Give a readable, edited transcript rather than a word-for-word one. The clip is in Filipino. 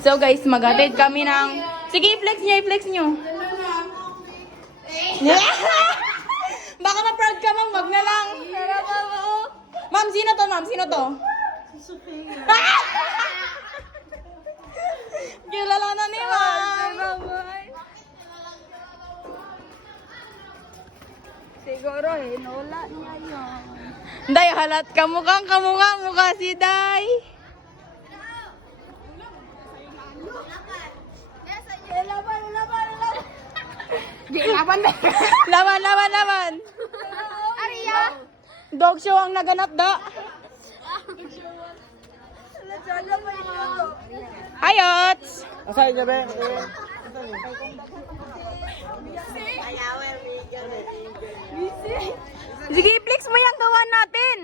So guys, maghatid kami ng... Sige, i-flex nyo. Baka ma-proud ka, ma'am. Wag na lang. Ma'am, sino to, ma'am? Sino to? Kilala na ni ma'am. Siguro hinola niya yun. Day, halat kamukha si Day. Laban. Ariya! Dog show ang naganap da. Ayot! Asay niya, be? Sige, flex mo yung gawa natin.